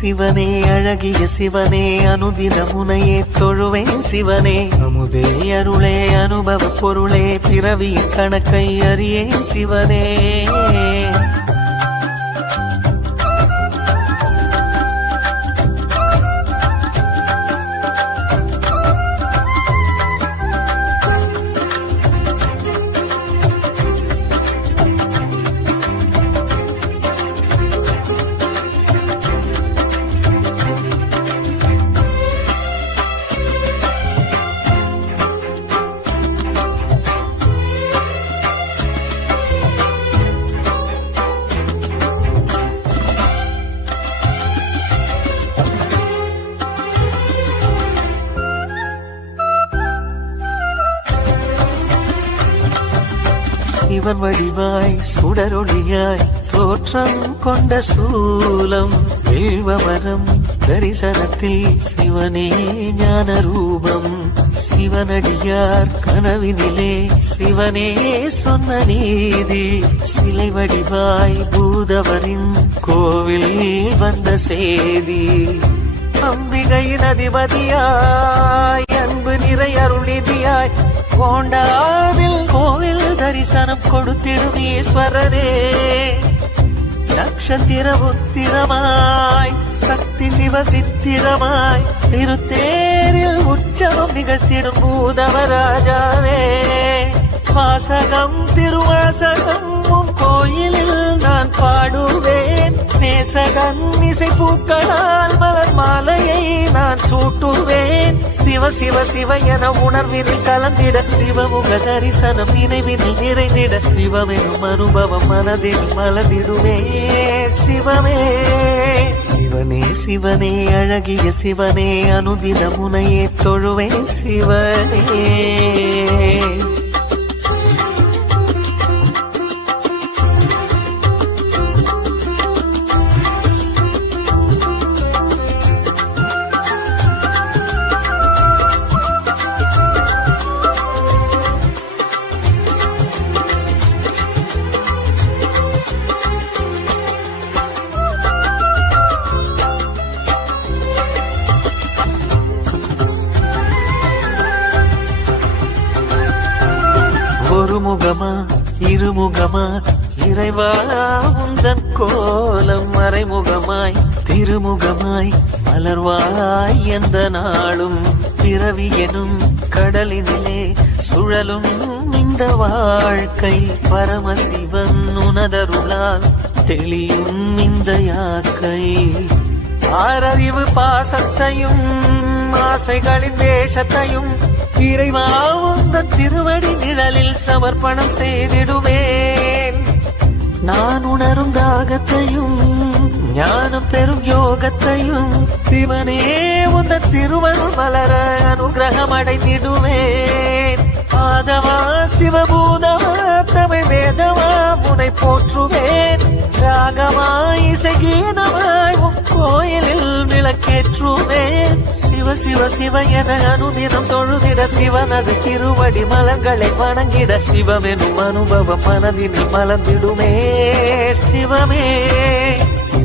சிவனே அழகிய சிவனே அனுதின முனையே தொழுவேன் சிவனே. அமுதே. அருளே அனுபவ பொருளே பிறவி கணக்கை அறியேன் சிவனே. சிவன் வடிவாய் சுடரொளியாய் தோற்றம் கொண்ட சூலம் வில்வமரம் தரிசனத்தில் சிவனே ஞான ரூபம் சிவனடியார் கனவினிலே சிவனே சொன்ன நீதி. சிலை வடிவாய் பூதவரின் கோவில் வந்த செய்தி அம்பிகையின் அதிபதியாய் அன்பு நிறை அருளிதியாய் கோண்டாவில் தரிசனம் கொடுத்திடும் ஈஸ்வரரே. நட்சத்திர உத்திரமாய் சக்தி சிவ சித்திரமாய் திருத்தேரில் உற்சவம் நிகழ்த்திடும் பூதவராஜாவே வாசகம் திருவாசகம் உன் கோயிலில் நான் பாடுவேன். நேசகன் இசை பூக்களால் மலர் மாலையை நான் சூட்டுவேன். சிவ சிவ சிவ என உணர்வினில் கலந்திட சிவமுக தரிசனம் நினைவினில் நிறைந்திட சிவமெனும் அனுபவம் மனதில் மலர்ந்திடுமே. சிவமே சிவனே சிவனே அழகிய சிவனே அனுதின முனையே தொழுவேன். சிவனே. ஒருமுகமா இருமுகமா இறைவா உந்தன் கோலம் மறைமுகமாய் திருமுகமாய் மலர்வாய் எந்த நாளும் பிறவி எனும் கடலினிலே சுழலும் இந்த வாழ்க்கை பரமசிவன் உனதருளால் தெளியும் இந்த யாக்கை. ஆரறிவு பாசத்தையும் ஆசைகளின் வேஷத்தையும் இறைவா உந்தன் திருவடி நிழலில் சமர்ப்பணம் செய்திடுவேன். நான் உணரும் தாகத்தையும் ஞானம் பெறும் யோகத்தையும் சிவனே உந்த திருவருள் மலர அனுகிரகம் அடைந்திடுவேன். ஆதவா சிவபூதவா தமிழ் வேதவா முனை போற்றுவேன். ராகவா இசைகீதமாய் உன் விளக்கேற்றுவேன் சிவ சிவ சிவ என அனுதினம் தொழுதிட சிவனது திருவடி மலங்களை வணங்கிட சிவமெனும் அனுபவம் மனதினில் மலர்ந்திடுமே. சிவமே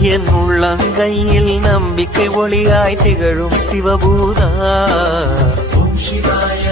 என் உள்ளங்கையில் நம்பிக்கை ஒளியாய் திகழும் சிவபூதா. ஓம் சிவாய